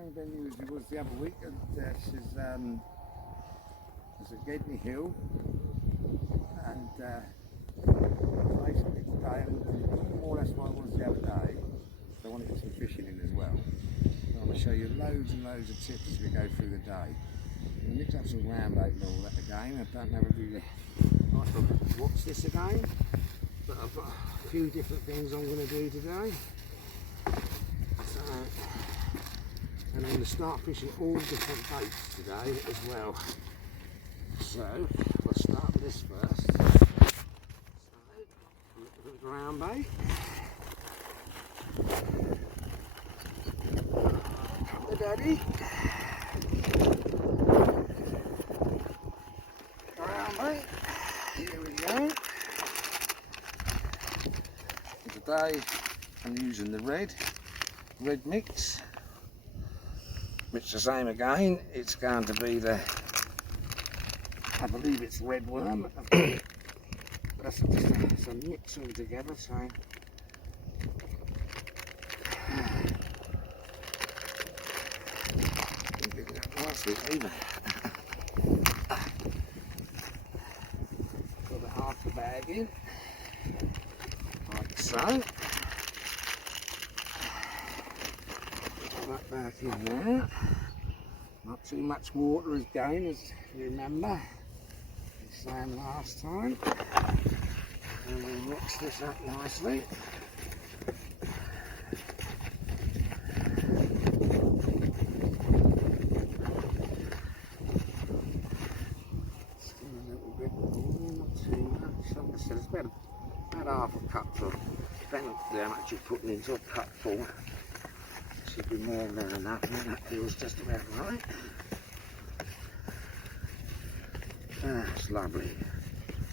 same venue as it was the other week, and this is at Gedney Hill, and basically today I'm more or less what I was the other day, so I want to get some fishing in as well. So I'm going to show you loads and loads of tips as we go through the day. We mix up some ground bait and all that again. I don't never really like to watch this again, but I've got a few different things I'm going to do today. So, and I'm going to start fishing all different baits today as well. So we'll start with this first. So a little bit of ground bait. Come the daddy. Ground bait. Here we go. Today I'm using the red mix, which is the same again. It's going to be the, I believe it's red worm. That's just a mix all together. So didn't pick it up last week either. Put half the bag in, like so. That back in there. Not too much water is going, as you remember. The same last time. And we mix this up nicely. Still a little bit more, not too much. Like I said, it's about half a cupful. Depending on how much you're putting into a cupful. Should be more than enough, and that feels just about right. That's lovely.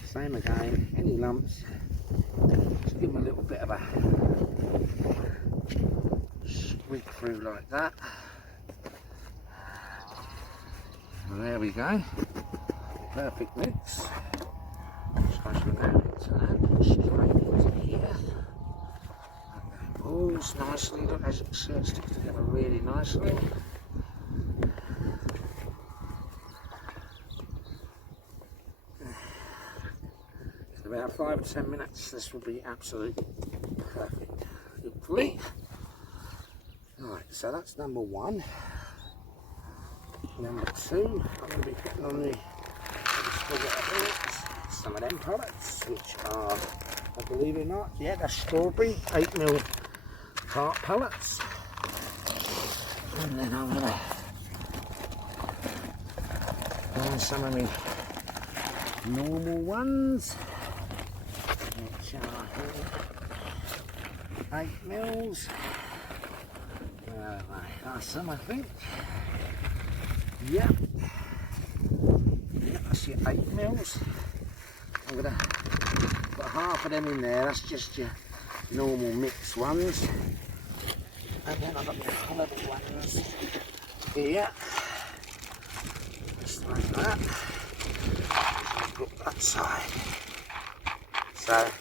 Same again, any lumps, just give them a little bit of a squeak through like that. And there we go. Perfect mix. Especially now into that, straight into here. Balls nicely, look, as you can see, it sticks together really nicely. In about 5 or 10 minutes this will be absolutely perfect, hopefully. Alright, so that's number one. Number two, I'm going to be putting on some of them products, which are, I believe it or not, yeah, they're strawberry 8mm carp pellets, and then I'm going to find some of my normal ones, which are 8mm. They are some, I think. Yep, I see 8mm. I'm going to put half of them in there. That's just your normal mixed ones. And then I've got my holiday ones here, just like that. I'll put that side. So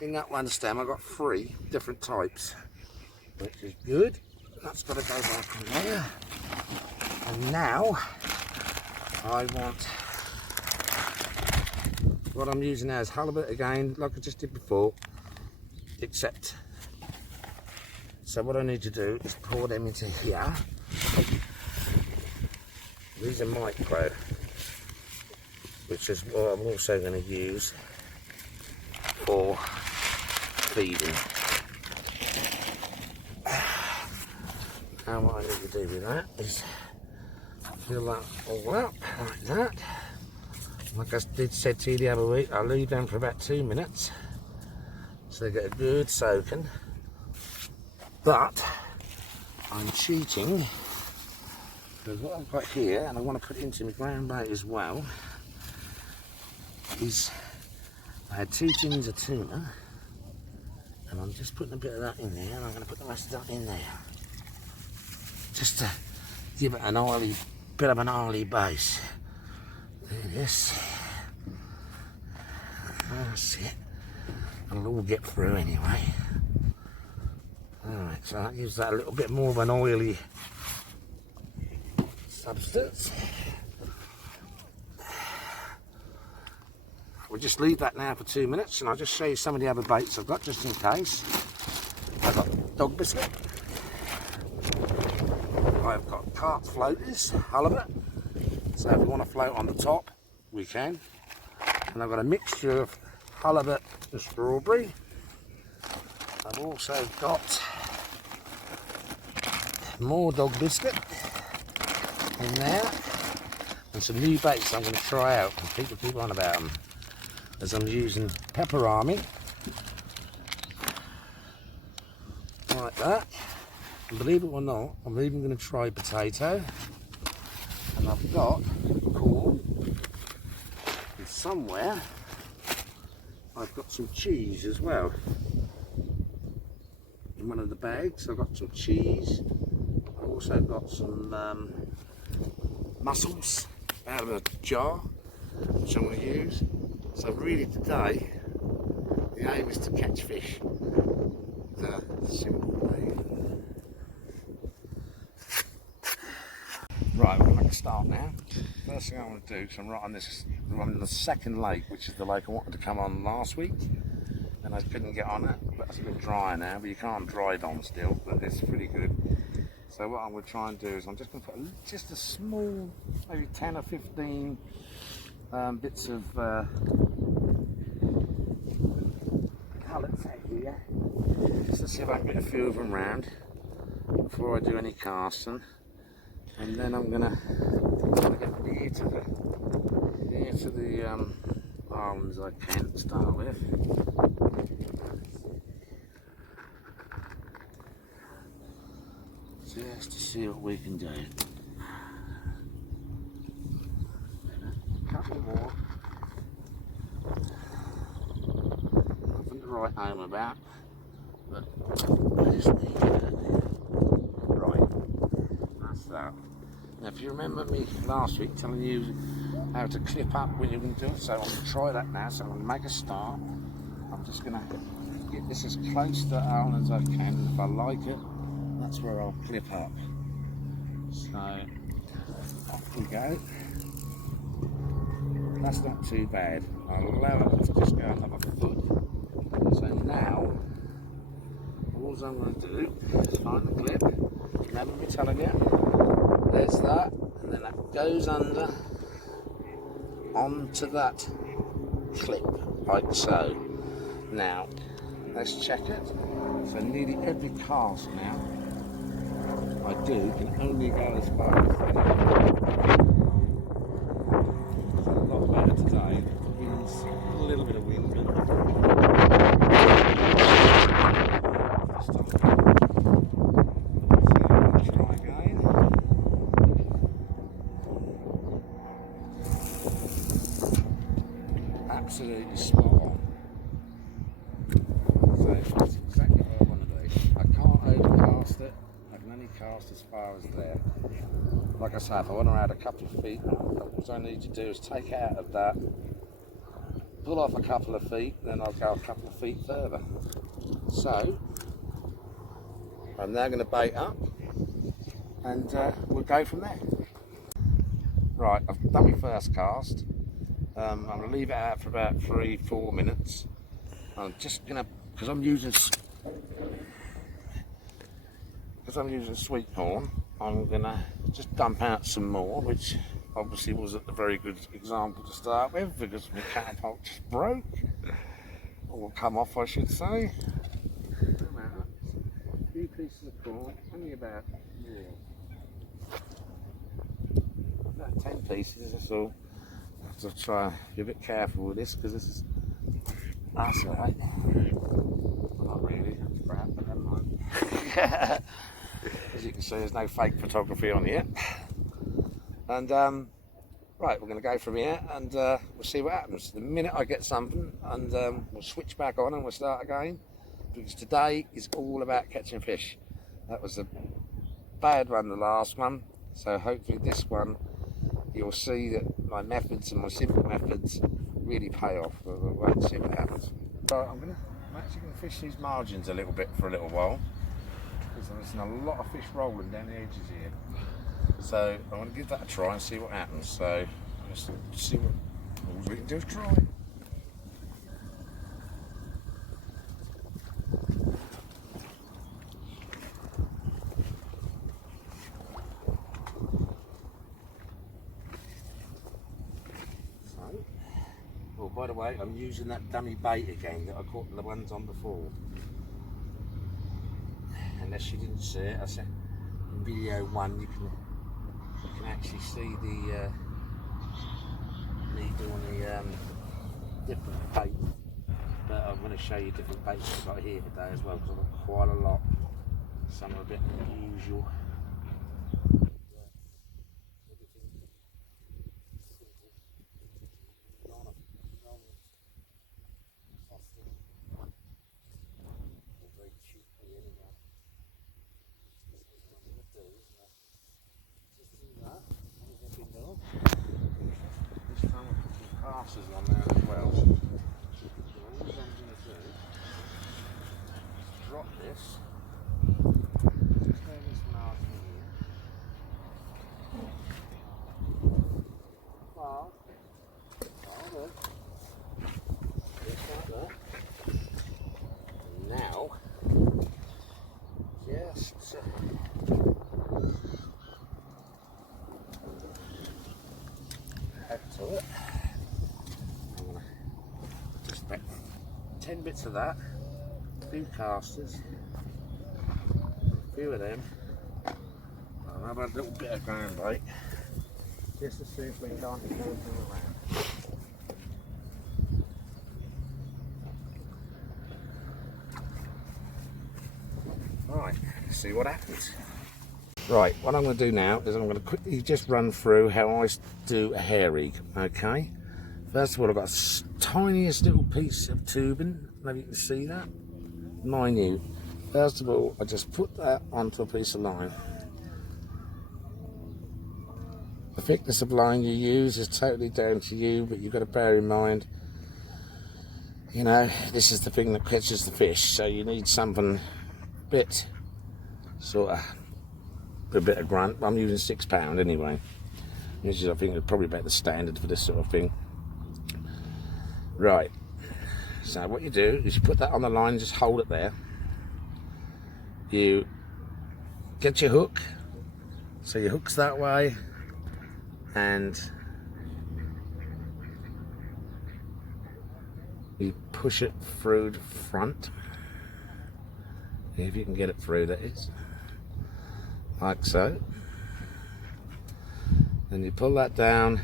in that one stem I've got 3 different types, which is good. That's got to go back in there. And now I want, what I'm using now is halibut again, like I just did before, except, so what I need to do is pour them into here. These are micro, which is what I'm also going to use for feeding. Now what I need to do with that is fill that all up like that. Like I said to you the other week, I'll leave them for about 2 minutes so they get a good soaking. But I'm cheating, because what I've got here, and I want to put it into my ground bait as well, is I had 2 tins of tuna, and I'm just putting a bit of that in there, and I'm going to put the rest of that in there, just to give it an oily, bit of an oily base. This, that's it. It'll all get through anyway. Alright, so that gives that a little bit more of an oily substance. We'll just leave that now for 2 minutes, and I'll just show you some of the other baits I've got, just in case. I've got dog biscuit. I've got carp floaters, halibut. So if we want to float on the top, we can. And I've got a mixture of halibut and strawberry. I've also got more dog biscuit in there, and some new baits I'm going to try out and people keep on about them. As I'm using pepper army, like that. And believe it or not, I'm even going to try potato, and I've got corn, and somewhere I've got some cheese as well. In one of the bags I've got some cheese. I've also got some mussels out of a jar, which I'm going to use. So really today, the aim is to catch fish. The simple way. Right, we're going to make a start now. First thing I want to do, because I'm right on this, I'm on the second lake, which is the lake I wanted to come on last week, and I couldn't get on it, but it's a bit drier now, but you can't drive on still, but it's pretty good. So what I'm going to try and do is I'm just going to put just a small, maybe 10 or 15 bits of pellets out here, just to see if I can get a few of them round before I do any casting. And then I'm gonna get near to the islands I can to start with. Just to see what we can do. A couple more. Nothing to write home about, but I just need right. That's that. Now, if you remember me last week telling you how to clip up when you're going to do it, so I'm going to try that now. So I'm going to make a start. I'm just going to get this as close to the island as I can, and if I like it, that's where I'll clip up. So off we go. That's not too bad. I'll allow it to just go another foot. So now, all I'm going to do is find the clip. Remember me telling you? There's that, and then that goes under onto that clip, like so. Now, let's check it. So nearly every cast now I do can only go as far as that. It's a lot better today. The wind's a little bit of wind, try again. Absolutely spot on. So that's exactly what I want to do. I can't overcast it. I can only cast as far as there. Like I say, if I want to add a couple of feet, what I need to do is take out of that, pull off a couple of feet, then I'll go a couple of feet further. So I'm now going to bait up, and we'll go from there. Right, I've done my first cast. I'm going to leave it out for about 3-4 minutes. I'm just going to, because I'm using sweet corn, I'm going to just dump out some more, which obviously wasn't a very good example to start with because my catapult just broke, or come off I should say. A few pieces of corn, only about 10 pieces, that's all. I have to try and be a bit careful with this because this is, that's alright. Well, not really, that's crap, but never mind. As you can see, there's no fake photography on here. And right, we're going to go from here, and we'll see what happens. The minute I get something, and we'll switch back on and we'll start again, because today is all about catching fish. That was a bad one, the last one, so hopefully this one you'll see that my methods and my simple methods really pay off. We'll wait and see what happens. So I'm actually going to fish these margins a little bit for a little while, because there's a lot of fish rolling down the edges here. So I'm going to give that a try and see what happens. So let's see what all we can do is try. So, oh, by the way, I'm using that dummy bait again that I caught the ones on before. Unless you didn't see it, I said in video 1 you can actually see the me doing the different bait, but I'm going to show you different baits I've got here today as well, because I've got quite a lot. Some are a bit unusual. This time I'll put some casters on there as well. So all I'm going to do is drop this. Just turn this mask in here. Fast. Good. Just like that. And now, just add to it. I'm going to just make 10 bits of that, a few casters, a few of them, and have a little bit of ground bait, just to see if we can't move them around. Right, let's see what happens. Right, what I'm going to do now is I'm going to quickly just run through how I do a hair rig, okay? First of all, I've got the tiniest little piece of tubing, maybe you can see that, minute. First of all, I just put that onto a piece of line. The thickness of line you use is totally down to you, but you've got to bear in mind, you know, this is the thing that catches the fish, so you need something a bit, sort of, a bit of grunt. I'm using £6 anyway. This is, I think, probably about the standard for this sort of thing. Right, so what you do is you put that on the line, just hold it there. You get your hook, so your hook's that way, and you push it through the front, if you can get it through, that is, like so. Then you pull that down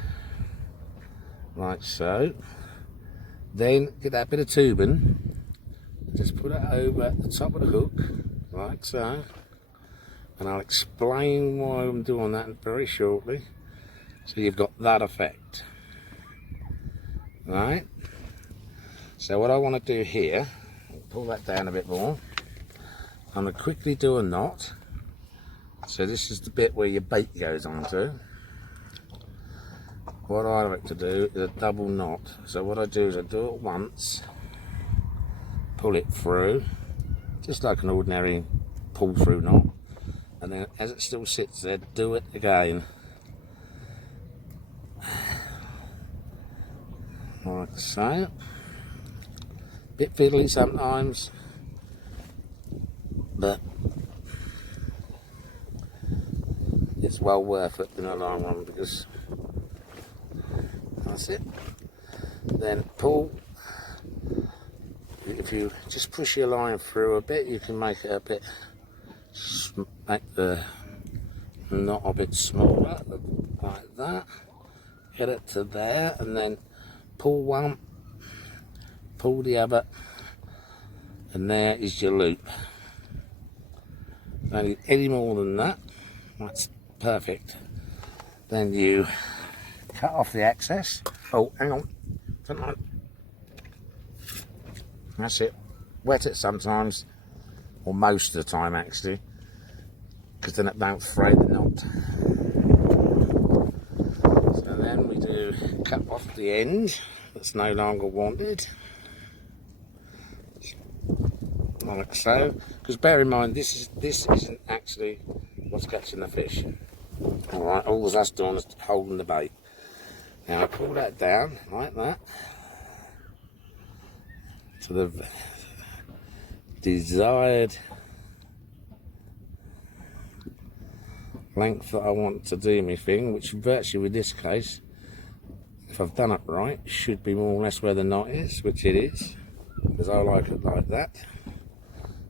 like so. Then get that bit of tubing, just put it over the top of the hook like so, and I'll explain why I'm doing that very shortly, so you've got that effect. Right, so what I want to do here, pull that down a bit more, I'm going to quickly do a knot. So this is the bit where your bait goes onto. What I like to do is a double knot. So what I do is I do it once, pull it through, just like an ordinary pull through knot, and then as it still sits there, do it again. Like so. Bit fiddly sometimes, but it's well worth it in the long run, because that's it. Then pull. If you just push your line through a bit, you can make it a bit, make the knot a bit smaller, like that. Get it to there, and then pull one, pull the other, and there is your loop. Don't need any more than that. That's perfect. Then you cut off the excess. Oh, hang on. That's it. Wet it sometimes, or most of the time actually, because then it don't fray the knot. So then we do cut off the end that's no longer wanted, like so. Because bear in mind, this isn't actually what's catching the fish. Alright, all that's doing is holding the bait. Now I pull that down like that to the desired length that I want to do my thing, which virtually with this case, if I've done it right, should be more or less where the knot is, which it is, because I like it like that.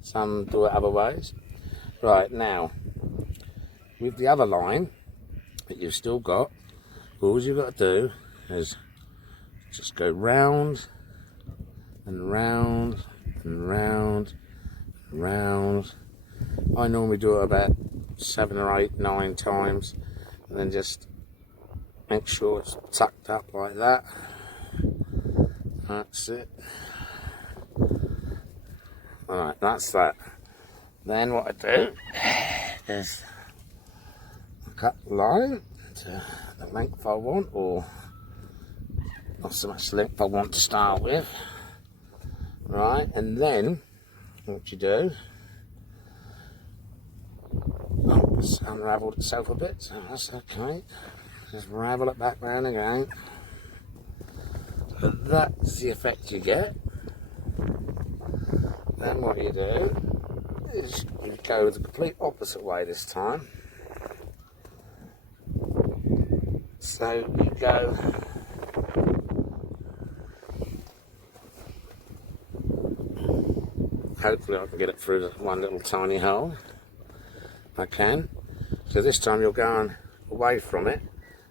Some do it other ways. Right, now with the other line that you've still got, all you've got to do is just go round and round and round and round. I normally do it about 7 or 8, 9 times, and then just make sure it's tucked up like that. That's it. Alright, that's that. Then what I do is cut the line to the length I want, or not so much the length I want to start with. Right, and then what you do, oh, it's unravelled itself a bit, so that's okay. Just ravel it back round again. But that's the effect you get. Then what you do is you go the complete opposite way this time. So you go hopefully I can get it through the one little tiny hole. I can. So this time you're going away from it.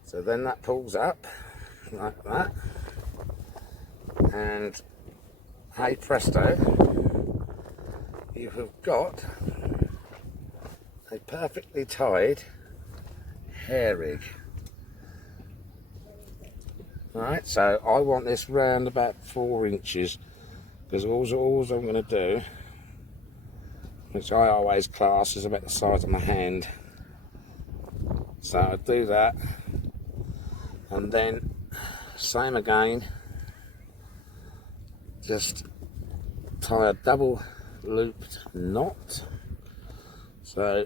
So then that pulls up like that. And hey presto, you have got a perfectly tied hair rig. Right, so I want this round about 4 inches, because all I'm going to do, which I always class as about the size of my hand. So I do that, and then same again, just tie a double looped knot. So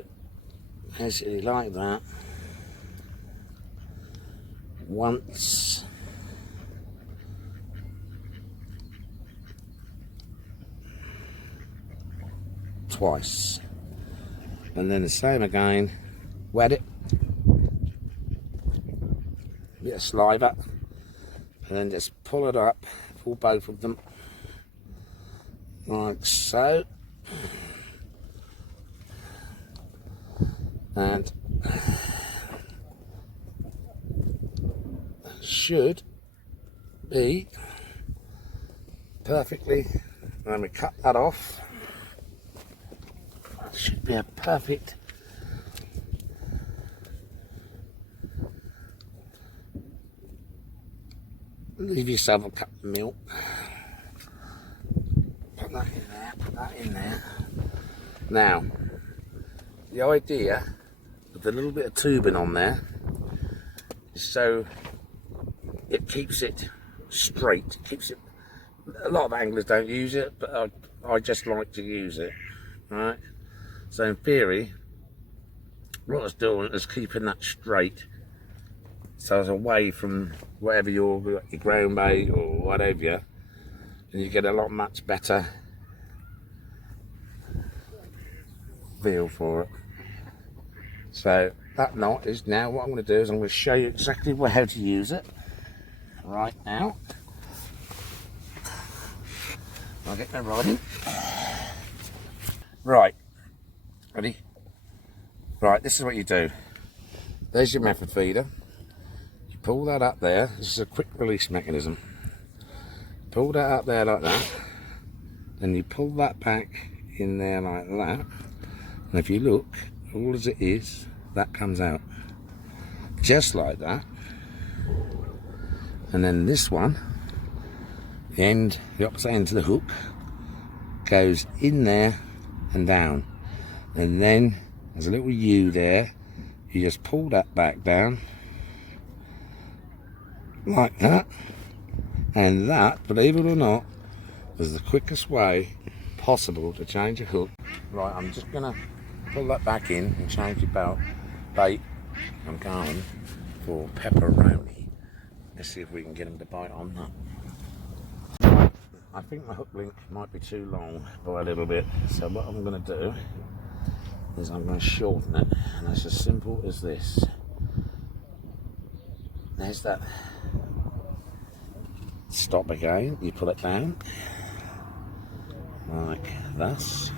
basically like that. Once, twice, and then the same again, wet it, bit of saliva, and then just pull it up, pull both of them like so, and should be perfectly, and we cut that off. Should be a perfect leave yourself a cup of milk, put that in there, put that in there. Now the idea with a little bit of tubing on there is so it keeps it straight, keeps it, a lot of anglers don't use it, but I just like to use it. Right, so in theory what it's doing is keeping that straight, so it's away from whatever your ground bait or whatever, and you get a lot much better feel for it. So that knot is now, what I'm going to do is I'm going to show you exactly how to use it right now. I'll get my rod in. Right, ready? Right, this is what you do. There's your method feeder. You pull that up there. This is a quick release mechanism. Pull that up there like that. Then you pull that back in there like that. And if you look, all as it is, that comes out. Just like that. And then this one, the opposite end to the hook, goes in there and down. And then there's a little U there. You just pull that back down like that, and that, believe it or not, is the quickest way possible to change a hook. Right, I'm just gonna pull that back in and change the bait I'm going for pepperoni. Let's see if we can get him to bite on that. I think my hook link might be too long by a little bit, so what I'm going to do is I'm going to shorten it, and it's as simple as this. There's that stop again, you pull it down like this,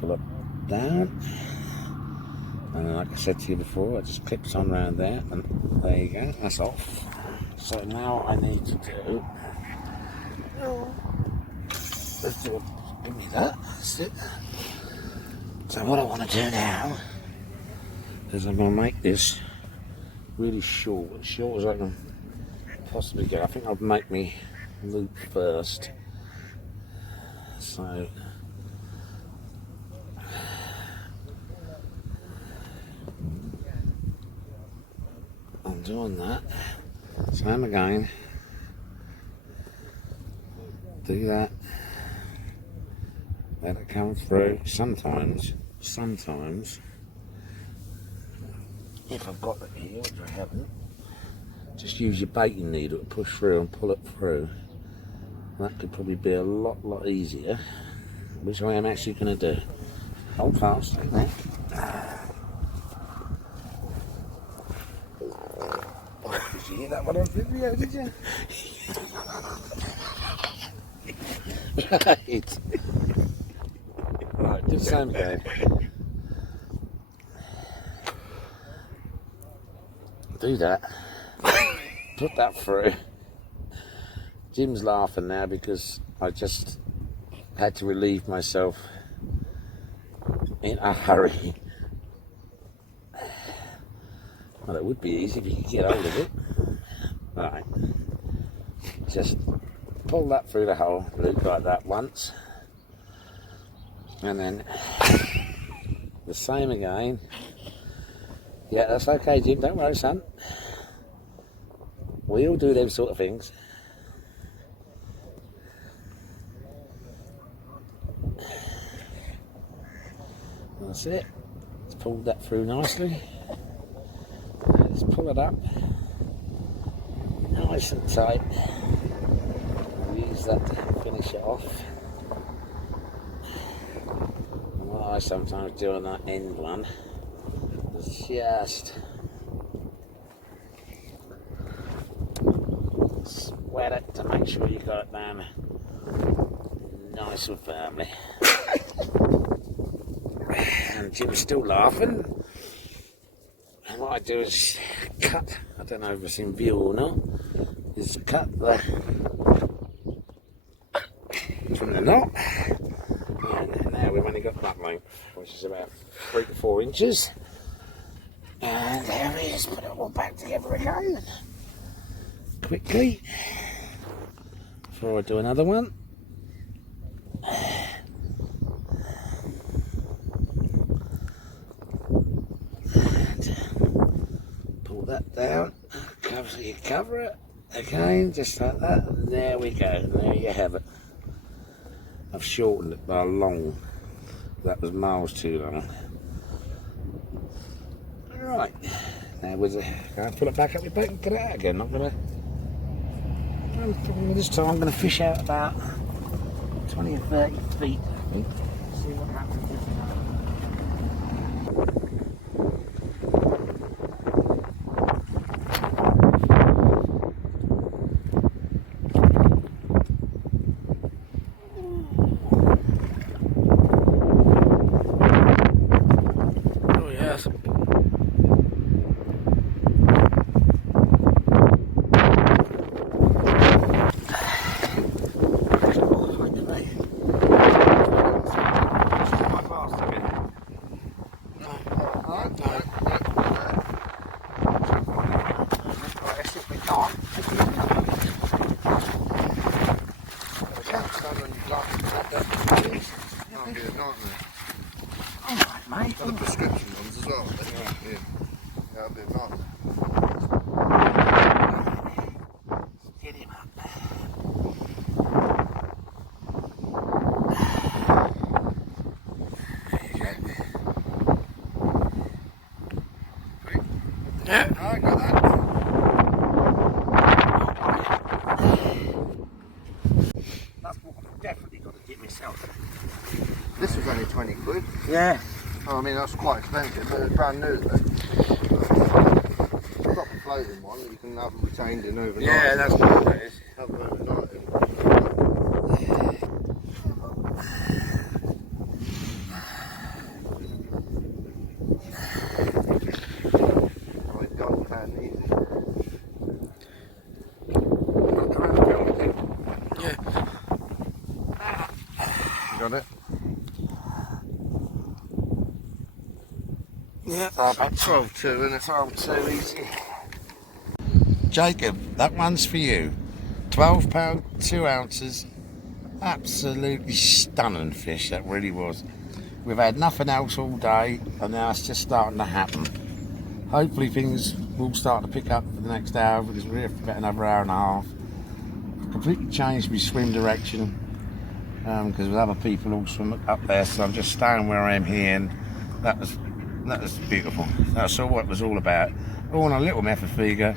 pull it down, and then like I said to you before, it just clips on around there, and there you go, that's off. So now I need to do, let's do it, give me that, that's it. So what I want to do now is I'm going to make this really short, as short as I can possibly go. I think I'll make me loop first. So I'm doing that. Same again. Do that. Let it come through. Sometimes, if I've got it here, which I haven't, just use your baiting needle to push through and pull it through. That could probably be a lot easier, which I am actually going to do. Hold fast like that. Did you hear that one on video, did you? Right. Right, do the same again. Do that. Put that through. Jim's laughing now because I just had to relieve myself in a hurry. Well, it would be easy if you could get hold of it. Right. Just pull that through the hole, loop like that once. And then the same again. Yeah, that's okay, Jim, don't worry, son. We all do them sort of things. That's it. Let's pull that through nicely. Let's pull it up. Nice and tight. I'll use that to finish it off. And what I sometimes do on that end one is just sweat it to make sure you got it down nice and firmly. And Jim's still laughing. And what I do is cut, I don't know if it's in view or not, is cut from the knot. And now we've only got that length, which is about 3 to 4 inches. And there it is, put it all back together again. Quickly, before I do another one. Pull that down, so you cover it again, just like that, and there we go, and there you have it. I've shortened it by long, that was miles too long. Right, now with it, I'm going to pull it back up your boat and get it out again. This time I'm going to fish out about 20 or 30 feet, I think. See what happens. Oh yes. Mate. And the prescription ones as well. Yeah, that'd be a nightmare. Get him up. There you go. definitely got to get myself. This was only 20 quid. Yeah. Oh, I mean, that's quite expensive, but it's brand new though. Proper floating one that you can have retained in overnight. Yeah, that's what it is. Have them overnight. Right, gun pan easy. Yeah. You got it? Yeah. 12.2, isn't it? 12.2 easy. Jacob, that one's for you. £12, 2 ounces. Absolutely stunning fish, that really was. We've had nothing else all day, and now it's just starting to happen. Hopefully things will start to pick up for the next hour, because we're here for about another hour and a half. I've completely changed my swim direction, because with other people all swim up there, so I'm just staying where I am here, and that was beautiful. That's all what it was all about. All on a little Methafiga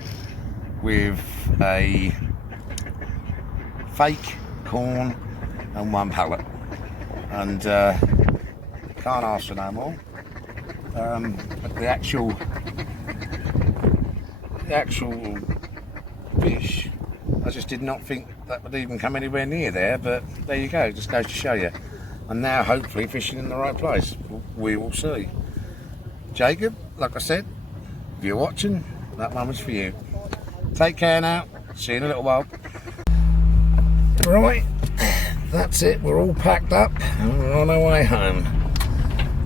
with a fake corn and 1 pallet, and can't ask for no more. But the actual fish, I just did not think that would even come anywhere near there, but there you go, just goes to show you. And now hopefully fishing in the right place. We will see. Jacob, like I said, if you're watching, that one was for you. Take care now, see you in a little while. Right, that's it, we're all packed up and we're on our way home.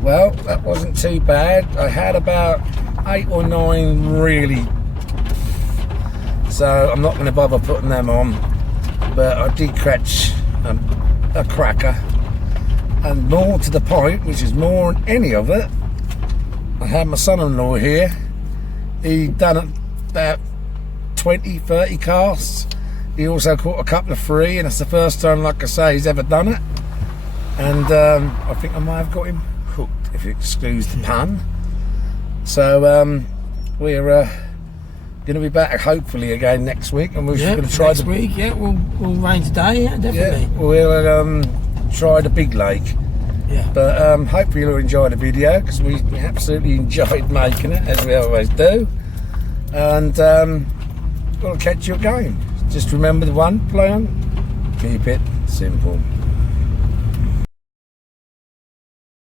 Well, that wasn't too bad. I had about 8 or 9 really, so I'm not going to bother putting them on, but I did catch a cracker, and more to the point, which is more than any of it, I had my son-in-law here. He'd done about 20-30 casts. He also caught a couple of 3, and it's the first time, like I say, he's ever done it. And I think I might have got him hooked, if you excuse the pun. So we're going to be back hopefully again next week, and we're going to try next week. Yeah, we'll rain today. Yeah, definitely. Yeah, we'll try the big lake. Yeah. But hopefully you'll enjoy the video, because we absolutely enjoyed making it, as we always do. And we'll catch you again. Just remember the one plan: keep it simple.